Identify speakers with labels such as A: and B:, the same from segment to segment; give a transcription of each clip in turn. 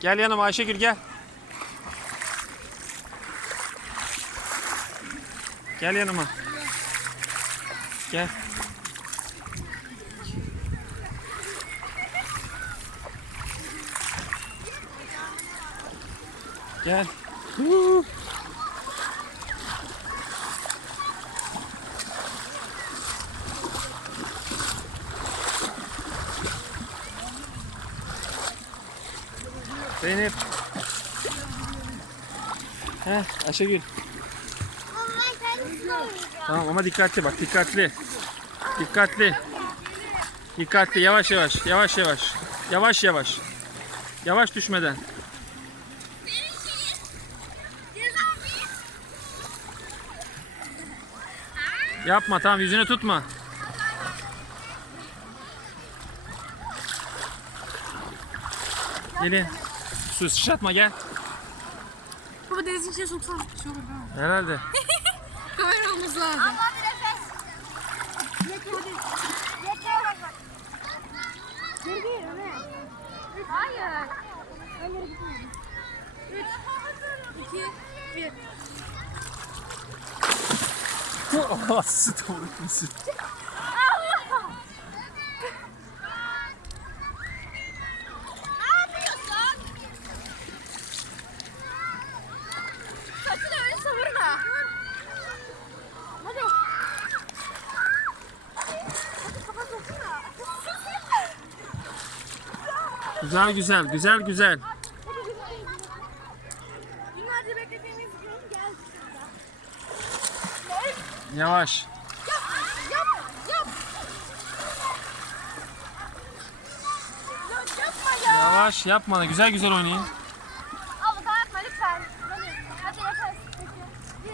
A: Gel yanıma Ayşegül gel. Gel yanıma. Gel. Gel. Huu. Zeynep. Heh, Ayşegül. Tamam ama dikkatli bak dikkatli. Dikkatli. Dikkatli yavaş yavaş yavaş yavaş. Yavaş yavaş. Yavaş düşmeden. Yapma tamam yüzünü tutma. Gelin. Su sıçratma gel.
B: Baba denizin içine soksan bir şey olur mi?
A: Herhalde.
B: Kamera olması lazım.
C: Ama bir nefes. Yeter hadi. Yeter. Geri değil Ömer.
B: Hayır. Ben geri gitmiyorum. Üç, iki, bir.
A: Ağzı tavuk musun?
C: Ne yapıyorsun?
B: Saçını öyle savurma.
C: Hadi.
A: Güzel güzel güzel güzel.
C: Günlerce beklediğimiz gün geldi.
A: Yavaş.
C: Yap, yap, yap. Ya yapma ya.
A: Yavaş yapma. Güzel güzel oynayın.
C: Abla daha yapma lütfen. Hadi, hadi nefes. Bir.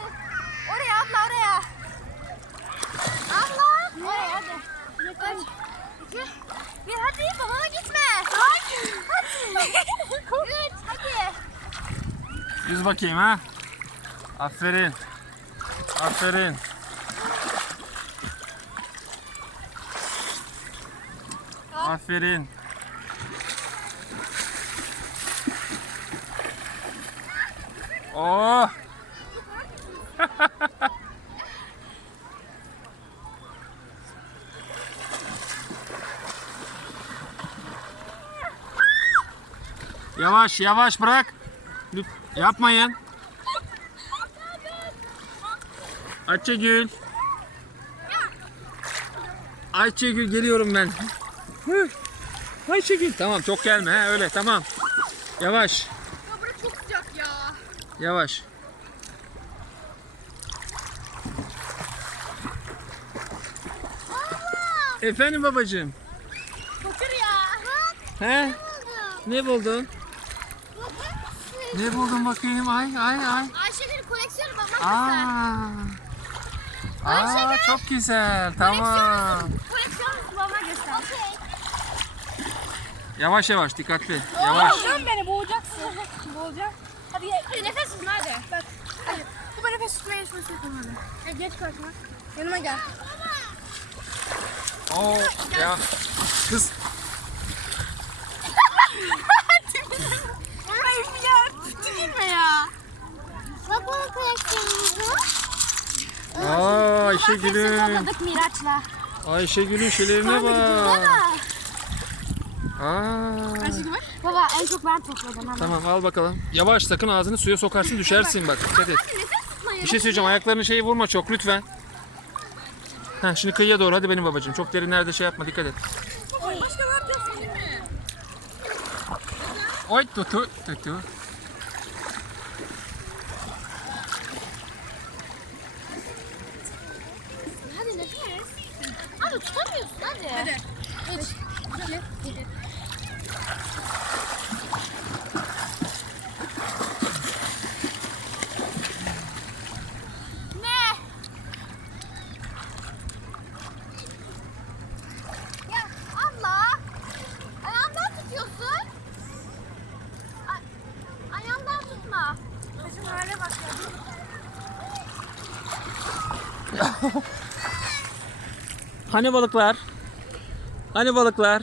C: Oraya abla oraya. Abla. Oraya hadi. Yeter. İki. Bir hadi babama gitme. Hayır. Hadi. Üç hadi.
A: Yüz bakayım ha. Aferin. Aferin. Aferin. Oh. Yavaş yavaş bırak. Lüt- Yapmayın. Ayşegül. Ayşegül geliyorum ben. Hı. Ayşegül. Tamam çok gelme ha öyle tamam. Yavaş.
B: Ya burası çok sıcak ya.
A: Yavaş. Efendim babacığım.
C: Otur ya.
A: He? Ne buldun? Ne buldun bakayım? Ay ay ay.
C: Ayşegül koleksiyonu babam güzel.
A: Aa. Aa
C: Ayşegül.
A: çok güzel. Tamam.
C: Koleksiyonu babama göster. Okey.
A: Yavaş yavaş dikkatli. Yavaş.
B: Boğacaksın beni boğacaksın. Boğacağım.
C: Hadi, ye- hadi nefes tutun hadi.
B: Bak. Hadi. Bu böyle nefes tutmaya yarışması yapalım hadi. Hadi geç karşıma. Yanıma gel.
A: Oo ya. Kız
B: Hayır ya. Tükürme ya.
C: Bak bu koleksiyonumuzu.
A: Aa Ayşegül'ün.
C: Topladık Miraç'la.
A: Ayşegül'ün şeylerine bak. Aa.
B: Ayşegül bak.
C: Baba en çok ben topladım ama.
A: Tamam al bakalım. Yavaş sakın ağzını suya sokarsın düşersin bak dikkat et. Bir şey söyleyeceğim ayaklarını şeyi vurma çok lütfen. Ha şimdi kıyıya doğru hadi benim babacığım. Çok derinlerde şey yapma dikkat et.
B: Başka ne yapacağız değil mi?
A: Oy tutu tutu.
C: Hadi nefes. Hadi tutamıyorsun hadi.
B: Hadi. Üç. iki, bir.
C: Ne? Ya abla. Ayağımdan tutuyorsun. Ay, ayağımdan tutma.
A: Hani balıklar? Hani balıklar?